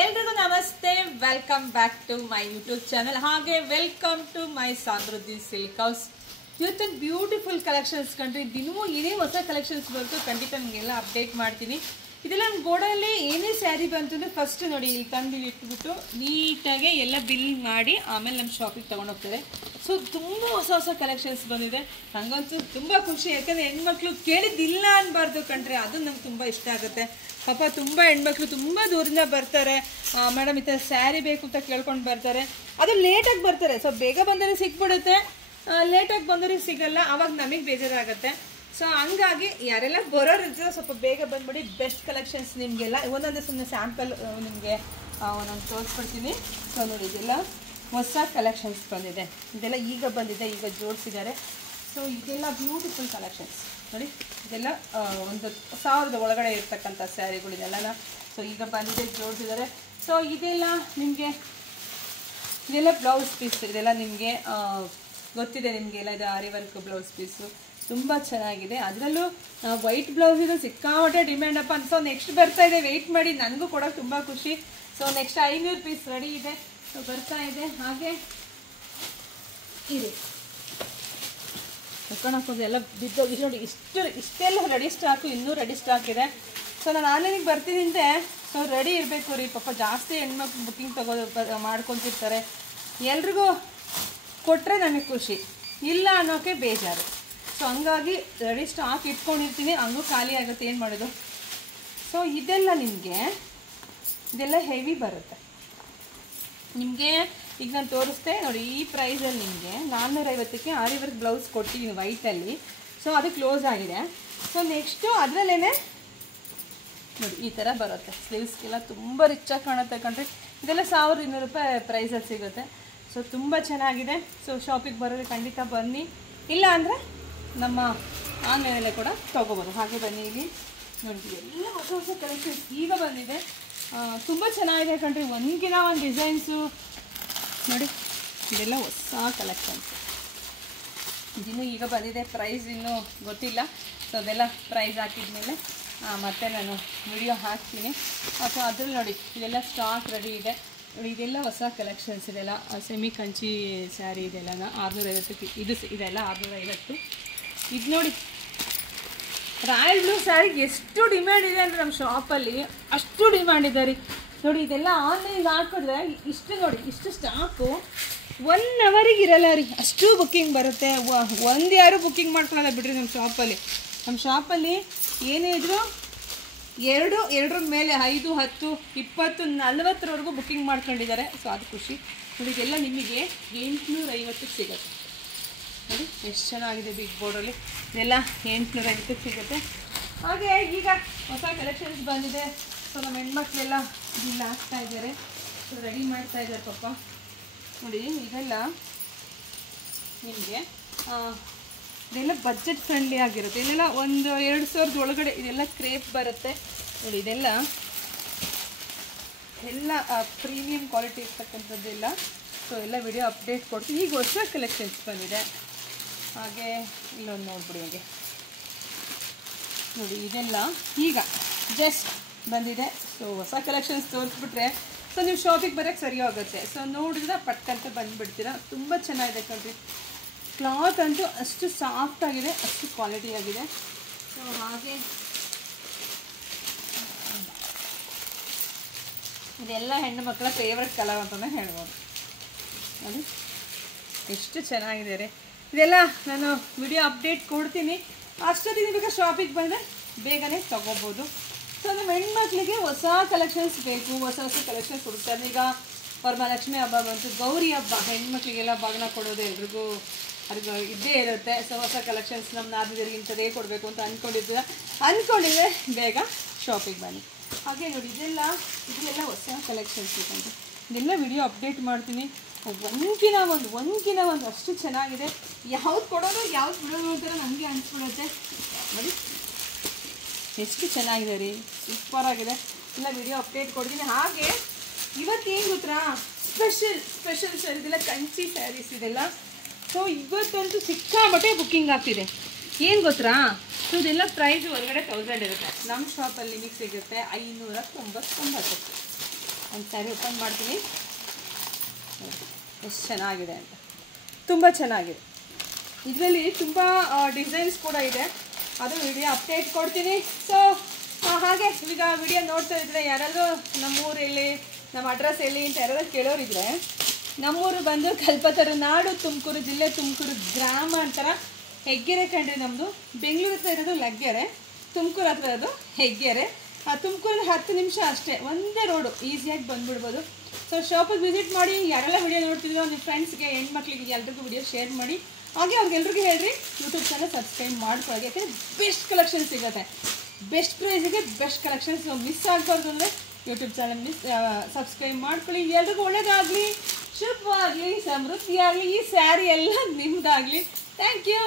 ಎಲ್ರಿಗೂ ನಮಸ್ತೆ, welcome back to my YouTube channel. ಹಾಗೆ welcome to my Samruddhi Silk House. ಇವತ್ತೊಂದು ಬ್ಯೂಟಿಫುಲ್ ಕಲೆಕ್ಷನ್ಸ್ ಕಂಡ್ರಿ. ದಿನವೂ ಏನೇ ಹೊಸ ಕಲೆಕ್ಷನ್ಸ್ ಬಂತು ಖಂಡಿತ ನಿಮಗೆಲ್ಲ ಅಪ್ಡೇಟ್ ಮಾಡ್ತೀನಿ. ಇದೆಲ್ಲ ನಮ್ಮ ಗೋಡಲ್ಲಿ ಏನೇ ಸ್ಯಾರಿ ಬಂತು ಅಂದರೆ ಫಸ್ಟ್ ನೋಡಿ ಇಲ್ಲಿ ತಂದು ಇಟ್ಬಿಟ್ಟು ನೀಟಾಗಿ ಎಲ್ಲ ಬಿಲ್ ಮಾಡಿ ಆಮೇಲೆ ನಮ್ಮ ಶಾಪಿಗೆ ತೊಗೊಂಡೋಗ್ತಾರೆ. ಸೊ ತುಂಬ ಹೊಸ ಹೊಸ ಕಲೆಕ್ಷನ್ಸ್ ಬಂದಿದೆ. ನನಗಂತೂ ತುಂಬ ಖುಷಿ, ಯಾಕಂದರೆ ಹೆಣ್ಮಕ್ಳು ಕೇಳಿದ್ದಿಲ್ಲ ಅನ್ಬಾರ್ದು ಕಂಡ್ರೆ, ಅದು ನಮ್ಗೆ ತುಂಬ ಇಷ್ಟ ಆಗುತ್ತೆ. ಪಾಪ ತುಂಬ ಹೆಣ್ಮಕ್ಳು ತುಂಬ ದೂರಿಂದ ಬರ್ತಾರೆ, ಮೇಡಮ್ ಈ ಥರ ಸ್ಯಾರಿ ಬೇಕು ಅಂತ ಕೇಳ್ಕೊಂಡು ಬರ್ತಾರೆ. ಅದು ಲೇಟಾಗಿ ಬರ್ತಾರೆ. ಸೊ ಬೇಗ ಬಂದರೆ ಸಿಕ್ಬಿಡುತ್ತೆ, ಲೇಟಾಗಿ ಬಂದರೆ ಸಿಗಲ್ಲ, ಆವಾಗ ನಮಗೆ ಬೇಜಾರಾಗುತ್ತೆ. ಸೊ ಹಂಗಾಗಿ ಯಾರೆಲ್ಲ ಬರೋರು ಇರ್ತಾರೆ ಸ್ವಲ್ಪ ಬೇಗ ಬಂದ್ಬಿಡಿ. ಬೆಸ್ಟ್ ಕಲೆಕ್ಷನ್ಸ್ ನಿಮಗೆಲ್ಲ ಒಂದೊಂದು ಸುಮ್ಮನೆ ಸ್ಯಾಂಪಲ್ ನಿಮಗೆ ಒಂದೊಂದು ತೋರಿಸ್ಬಿಡ್ತೀನಿ. ಸೊ ನೋಡಿ ಇದೆಲ್ಲ ಹೊಸ ಕಲೆಕ್ಷನ್ಸ್ ಬಂದಿದೆ. ಇದೆಲ್ಲ ಈಗ ಬಂದಿದೆ, ಈಗ ಜೋಡಿಸಿದ್ದಾರೆ. ಸೊ ಇದೆಲ್ಲ ಬ್ಯೂಟಿಫುಲ್ ಕಲೆಕ್ಷನ್ಸ್ ನೋಡಿ. ಇದೆಲ್ಲ 1,000 ಒಳಗಡೆ ಇರ್ತಕ್ಕಂಥ ಸ್ಯಾರಿಗಳಿದೆಲ್ಲ. ಸೊ ಈಗ ಬಂದಿದೆ, ಜೋಡಿಸಿದ್ದಾರೆ. ಸೊ ಇದೆಲ್ಲ ನಿಮಗೆ ಇದೆಲ್ಲ ಬ್ಲೌಸ್ ಪೀಸ್. ಇದೆಲ್ಲ ನಿಮಗೆ ಗೊತ್ತಿದೆ ನಿಮಗೆಲ್ಲ, ಇದು ಆರಿ ವರ್ಕ್ ಬ್ಲೌಸ್ ಪೀಸು ತುಂಬ ಚೆನ್ನಾಗಿದೆ. ಅದರಲ್ಲೂ ವೈಟ್ ಬ್ಲೌಸ್ ಇದು ಸಿಕ್ಕಾಪಟ್ಟೆ ಡಿಮ್ಯಾಂಡ್ ಅಪ್ಪ. ಸೊ ನೆಕ್ಸ್ಟ್ ಬರ್ತಾ ಇದೆ, ವೆಯ್ಟ್ ಮಾಡಿ, ನನಗೂ ಕೊಡೋಕೆ ತುಂಬ ಖುಷಿ. ಸೊ ನೆಕ್ಸ್ಟ್ 500 ಪೀಸ್ ರೆಡಿ ಇದೆ, ಸೊ ಬರ್ತಾ ಇದೆ. ಹಾಗೆ ಇದೆ ಹಾಕೋದು ಎಲ್ಲ ಬಿದ್ದೋಗಿ ನೋಡಿ. ಇಷ್ಟೆಲ್ಲ ರೆಡಿ ಸ್ಟಾಕು, ಇನ್ನೂ ರೆಡಿ ಸ್ಟಾಕ್ ಇದೆ. ಸೊ ನಾನು ಆನ್ಲೈನಿಗೆ ಬರ್ತಿದ್ದಂತೆ. ಸೊ ರೆಡಿ ಇರಬೇಕು ರೀ, ಪಾಪ ಜಾಸ್ತಿ ಹೆಣ್ಮಕ್ಳು ಬುಕ್ಕಿಂಗ್ ಮಾಡ್ಕೊತಿರ್ತಾರೆ. ಎಲ್ರಿಗೂ ಕೊಟ್ಟರೆ ನನಗೆ ಖುಷಿ, ಇಲ್ಲ ಅನ್ನೋಕ್ಕೆ ಬೇಜಾರು. ಸೊ ಹಂಗಾಗಿ ರೆಡಿ ಸ್ಟಾಕ್ ಇಟ್ಕೊಂಡಿರ್ತೀನಿ, ಹಂಗೂ ಖಾಲಿ ಆಗುತ್ತೆ, ಏನು ಮಾಡೋದು. ಸೊ ಇದೆಲ್ಲ ನಿಮಗೆ ಇದೆಲ್ಲ ಹೆವಿ ಬರುತ್ತೆ ನಿಮಗೆ. ಈಗ ನಾನು ತೋರಿಸ್ದೆ ನೋಡಿ, ಈ ಪ್ರೈಸಲ್ಲಿ ನಿಮಗೆ 450ಕ್ಕೆ ಆರಿ ವರ್ಕ್ ಬ್ಲೌಸ್ ಕೊಟ್ಟಿದ್ದೀನಿ ವೈಟಲ್ಲಿ. ಸೊ ಅದು ಕ್ಲೋಸ್ ಆಗಿದೆ. ಸೊ ನೆಕ್ಸ್ಟು ಅದರಲ್ಲೇ ನೋಡಿ ಈ ಥರ ಬರುತ್ತೆ. ಸ್ಲೀವ್ಸ್ಗೆಲ್ಲ ತುಂಬ ರಿಚಾಗಿ ಕಾಣುತ್ತೆ ಕಂಡ್ರಿ. ಇದೆಲ್ಲ 1200 ರೂಪಾಯಿ ಪ್ರೈಸಲ್ಲಿ ಸಿಗುತ್ತೆ. ಸೊ ತುಂಬ ಚೆನ್ನಾಗಿದೆ. ಸೊ ಶಾಪಿಗೆ ಬರೋದು ಖಂಡಿತ ಬನ್ನಿ, ಇಲ್ಲ ಅಂದರೆ ನಮ್ಮ ಆನ್ಲೈನಲ್ಲೇ ಕೂಡ ತೊಗೋಬೋದು. ಹಾಗೆ ಬನ್ನಿ, ಇಲ್ಲಿ ನೋಡಿ ಎಲ್ಲ ಹೊಸ ಹೊಸ ಕಲೆಕ್ಷನ್ಸ್ ಈಗ ಬಂದಿದೆ. ತುಂಬ ಚೆನ್ನಾಗಿದೆ ಕಣ್ರಿ. ಒಂದಿನ ಒಂದು ಡಿಸೈನ್ಸು ನೋಡಿ, ಇದೆಲ್ಲ ಹೊಸ ಕಲೆಕ್ಷನ್ಸ್. ಇದಿನ್ನೂ ಈಗ ಬಂದಿದೆ, ಪ್ರೈಸ್ ಇನ್ನೂ ಗೊತ್ತಿಲ್ಲ. ಸೊ ಅದೆಲ್ಲ ಪ್ರೈಸ್ ಹಾಕಿದ್ಮೇಲೆ ಮತ್ತೆ ನಾನು ವಿಡಿಯೋ ಹಾಕ್ತೀನಿ. ಸೊ ಅದ್ರಲ್ಲಿ ನೋಡಿ ಇದೆಲ್ಲ ಸ್ಟಾಕ್ ರೆಡಿ ಇದೆ. ಇದೆಲ್ಲ ಹೊಸ ಕಲೆಕ್ಷನ್ಸ್. ಇದೆಲ್ಲ ಸೆಮಿ ಕಂಚಿ ಸ್ಯಾರಿ. ಇದೆಲ್ಲ 650ಕ್ಕೆ ಇದೆಲ್ಲ 650. ಇದು ನೋಡಿ ರಾಯಲ್ ಬ್ಲೂ ಸ್ಯಾರಿಗೆ ಎಷ್ಟು ಡಿಮ್ಯಾಂಡ್ ಇದೆ ಅಂದರೆ ನಮ್ಮ ಶಾಪಲ್ಲಿ ಅಷ್ಟು ಡಿಮ್ಯಾಂಡ್ ಇದೆ ರೀ. ನೋಡಿ ಇದೆಲ್ಲ ಆನ್ಲೈನ್ ಹಾಕಿದ್ರೆ ಇಷ್ಟು ನೋಡಿ, ಇಷ್ಟು ಸ್ಟಾಕು 1 ಅವರಿಗೆ ಇರಲ್ಲ ರೀ, ಅಷ್ಟು ಬುಕ್ಕಿಂಗ್ ಬರುತ್ತೆ. ಒಂದು ಯಾರು ಬುಕ್ಕಿಂಗ್ ಮಾಡ್ಕೊಳ್ಳಲ್ಲ ಬಿಡ್ರಿ ನಮ್ಮ ಶಾಪಲ್ಲಿ. ನಮ್ಮ ಶಾಪಲ್ಲಿ ಏನೇ ಇದ್ದರೂ 2 ಮೇಲೆ 5, 10, 20, 40ವರೆಗೂ ಬುಕ್ಕಿಂಗ್ ಮಾಡ್ಕೊಂಡಿದ್ದಾರೆ. ಸೊ ಅದು ಖುಷಿ. ನೋಡಿ ಇದೆಲ್ಲ ನಿಮಗೆ 850ಕ್ಕೆ ಸಿಗುತ್ತೆ. ನೋಡಿ ಎಷ್ಟು ಚೆನ್ನಾಗಿದೆ, ಬಿಗ್ ಬೋರ್ಡಲ್ಲಿ ಇದೆಲ್ಲ 850ಕ್ಕೆ ಸಿಗುತ್ತೆ. ಹಾಗೆ ಈಗ ಹೊಸ ಕಲೆಕ್ಷನ್ಸ್ ಬಂದಿದೆ. ಸೊ ನಮ್ಮ ಹೆಣ್ಮಕ್ಳೆಲ್ಲ ಇಲ್ಲಿ ಹಾಕ್ತಾ ಇದ್ದಾರೆ, ಸೊ ರೆಡಿ ಮಾಡ್ತಾ ಇದ್ದಾರೆ ಪಾಪ. ನೋಡಿ ಇದೆಲ್ಲ ನಿಮಗೆ ಇದೆಲ್ಲ ಬಜೆಟ್ ಫ್ರೆಂಡ್ಲಿ ಆಗಿರುತ್ತೆ. ಇದೆಲ್ಲ 1-2 ಒಳಗಡೆ ಇದೆಲ್ಲ ಕ್ರೇಪ್ ಬರುತ್ತೆ. ನೋಡಿ ಇದೆಲ್ಲ ಪ್ರೀಮಿಯಂ ಕ್ವಾಲಿಟಿ ಇರ್ತಕ್ಕಂಥದ್ದೆಲ್ಲ. ಸೊ ಎಲ್ಲ ವಿಡಿಯೋ ಅಪ್ಡೇಟ್ ಕೊಡ್ತೀವಿ. ಈಗ ಹೊಸ ಕಲೆಕ್ಷನ್ಸ್ ಬಂದಿದೆ. ಹಾಗೆ ಇಲ್ಲೊಂದು ನೋಡ್ಬಿಡಿ, ಹಾಗೆ ನೋಡಿ ಇದೆಲ್ಲ ಈಗ ಜಸ್ಟ್ ಬಂದಿದೆ. ಸೊ ಹೊಸ ಕಲೆಕ್ಷನ್ಸ್ ತೋರಿಸ್ಬಿಟ್ರೆ ಸೊ ನೀವು ಶಾಪಿಗೆ ಬರೋಕ್ಕೆ ಸರಿ ಹೋಗುತ್ತೆ. ಸೊ ನೋಡಿದ್ರೆ ಪಟ್ಟಂತ ಬಂದುಬಿಡ್ತೀರಾ. ತುಂಬ ಚೆನ್ನಾಗಿದೆ ಕಣ್ರಿ. ಕ್ಲಾತ್ ಅಂತೂ ಅಷ್ಟು ಸಾಫ್ಟ್ ಆಗಿದೆ, ಅಷ್ಟು ಕ್ವಾಲಿಟಿ ಆಗಿದೆ. ಸೊ ಹಾಗೆ ಇದೆಲ್ಲ ಹೆಣ್ಣು ಮಕ್ಕಳ ಫೇವ್ರೆಟ್ ಕಲರ್ ಅಂತಲೇ ಹೇಳ್ಬೋದು. ನೋಡಿ ಎಷ್ಟು ಚೆನ್ನಾಗಿದೆ ರೀ. ಇದೆಲ್ಲ ನಾನು ವಿಡಿಯೋ ಅಪ್ಡೇಟ್ ಕೊಡ್ತೀನಿ. ಅಷ್ಟೊತ್ತಿಗೆ ಬೇಕಾದ್ರೆ ಶಾಪಿಗೆ ಬಂದರೆ ಬೇಗನೆ ತೊಗೋಬೋದು. ಸೊ ನಮ್ಮ ಹೆಣ್ಮಕ್ಳಿಗೆ ಹೊಸ ಕಲೆಕ್ಷನ್ಸ್ ಬೇಕು, ಹೊಸ ಹೊಸ ಕಲೆಕ್ಷನ್ಸ್ ಕೊಡ್ತಾರೆ. ಈಗ ವರಮಹಾಲಕ್ಷ್ಮಿ ಹಬ್ಬ ಬಂತು, ಗೌರಿ ಹಬ್ಬ, ಹೆಣ್ಮಕ್ಳಿಗೆಲ್ಲ ಬಾಗಿನ ಕೊಡೋದು ಎಲ್ರಿಗೂ ಅದು ಇದ್ದೇ ಇರುತ್ತೆ. ಸೊ ಹೊಸ ಕಲೆಕ್ಷನ್ಸ್ ನಮ್ಮ ನಾದಿನರಿಗೆ ಇಂಥದ್ದೇ ಕೊಡಬೇಕು ಅಂತ ಅಂದ್ಕೊಂಡಿದ್ರೆ ಬೇಗ ಶಾಪಿಗೆ ಬನ್ನಿ. ಹಾಗೆ ನೋಡಿ ಇದೆಲ್ಲ ಹೊಸ ಕಲೆಕ್ಷನ್ಸ್ ಇದೆ. ಇದೆಲ್ಲ ವಿಡಿಯೋ ಅಪ್ಡೇಟ್ ಮಾಡ್ತೀನಿ. ಒಂದ್ಕಿನ ಒಂದು ಅಷ್ಟು ಚೆನ್ನಾಗಿದೆ. ಯಾವ್ದು ಕೊಡೋದು ಯಾವ್ದು ಬಿಡೋದು ಅಂತ ನಮಗೆ ಅನಿಸ್ಬಿಡುತ್ತೆ. ನೋಡಿ ಎಷ್ಟು ಚೆನ್ನಾಗಿದೆ ರೀ, ಸೂಪರಾಗಿದೆ. ಎಲ್ಲ ವಿಡಿಯೋ ಅಪ್ಡೇಟ್ ಕೊಡ್ತೀನಿ. ಹಾಗೆ ಇವತ್ತೇನು ಗೊತ್ತಾ, ಸ್ಪೆಷಲ್ ಸ್ಯಾರಿ ಇದೆಲ್ಲ ಕಂಚಿ ಸ್ಯಾರೀಸ್ ಇದೆಲ್ಲ. ಸೊ ಇವತ್ತಂತೂ ಸಿಕ್ಕಾಬಟ್ಟೆ ಬುಕ್ಕಿಂಗ್ ಆಗ್ತಿದೆ. ಏನು ಗೊತ್ತಾ, ಸೊ ಇದೆಲ್ಲ ಪ್ರೈಸ್ ಹೊರಗಡೆ 1000 ಇರುತ್ತೆ. ನಮ್ಮ ಶಾಪಲ್ಲಿ ನಿಮಗೆ ಸಿಗುತ್ತೆ 599. ಒಂದು ಸ್ಯಾರಿ ಓಪನ್ ಮಾಡ್ತೀನಿ, ಎಷ್ಟು ಚೆನ್ನಾಗಿದೆ ಅಂತ. ತುಂಬ ಚೆನ್ನಾಗಿದೆ. ಇದರಲ್ಲಿ ತುಂಬ ಡಿಸೈನ್ಸ್ ಕೂಡ ಇದೆ, ಅದು ವಿಡಿಯೋ ಅಪ್ಡೇಟ್ ಕೊಡ್ತೀನಿ. ಸೊ ಹಾಗೆ ಈಗ ವಿಡಿಯೋ ನೋಡ್ತಾ ಇದ್ದರೆ ಯಾರಾದರೂ ನಮ್ಮೂರು ಎಲ್ಲಿ, ನಮ್ಮ ಅಡ್ರೆಸ್ ಎಲ್ಲಿ ಅಂತ ಯಾರಾದರೂ ಕೇಳೋರಿದ್ರೆ, ನಮ್ಮೂರು ಬಂದು ಕಲ್ಪತರು ನಾಡು, ತುಮಕೂರು ಜಿಲ್ಲೆ, ತುಮಕೂರು ಗ್ರಾಮ ಅಂತಾರ. ಹೆಗ್ಗೆರೆ ಕಂಡ್ರಿ ನಮ್ಮದು. ಬೆಂಗಳೂರು ಹತ್ರ ಇರೋದು ಲಗ್ಗೆರೆ, ತುಮಕೂರು ಹತ್ರ ಇರೋದು ಹೆಗ್ಗೆರೆ. ತುಮಕೂರಲ್ಲಿ 10 ನಿಮಿಷ ಅಷ್ಟೇ, ಒಂದೇ ರೋಡು, ಈಸಿಯಾಗಿ ಬಂದುಬಿಡ್ಬೋದು. ಸೊ ಶಾಪಿಗೆ ವಿಸಿಟ್ ಮಾಡಿ. ಯಾರೆಲ್ಲ ವಿಡಿಯೋ ನೋಡ್ತಿದ್ರು ನಿಮ್ಮ ಫ್ರೆಂಡ್ಸ್ಗೆ, ಹೆಣ್ಮಕ್ಳಿಗೆ ಎಲ್ರಿಗೂ ವಿಡಿಯೋ ಶೇರ್ ಮಾಡಿ. ಹಾಗೆ ಅವ್ರಿಗೆಲ್ರಿಗೂ ಹೇಳ್ರಿ ಯೂಟ್ಯೂಬ್ ಚಾನಲ್ ಸಬ್ಸ್ಕ್ರೈಬ್ ಮಾಡ್ಕೊಳ್ಳಿ. ಯಾಕಂದರೆ ಬೆಸ್ಟ್ ಕಲೆಕ್ಷನ್ ಸಿಗುತ್ತೆ, ಬೆಸ್ಟ್ ಪ್ರೈಸಿಗೆ ಬೆಸ್ಟ್ ಕಲೆಕ್ಷನ್ಸ್. ಮಿಸ್ ಆಗಬಾರ್ದು ಅಂದರೆ ಯೂಟ್ಯೂಬ್ ಚಾನಲ್ ಸಬ್ಸ್ಕ್ರೈಬ್ ಮಾಡ್ಕೊಳ್ಳಿ. ಎಲ್ರಿಗೂ ಒಳ್ಳೇದಾಗಲಿ, ಶುಭವಾಗಲಿ, ಸಮೃದ್ಧಿಯಾಗಲಿ. ಈ ಸ್ಯಾರಿ ಎಲ್ಲ ನಿಮ್ಮದಾಗಲಿ. Thank you.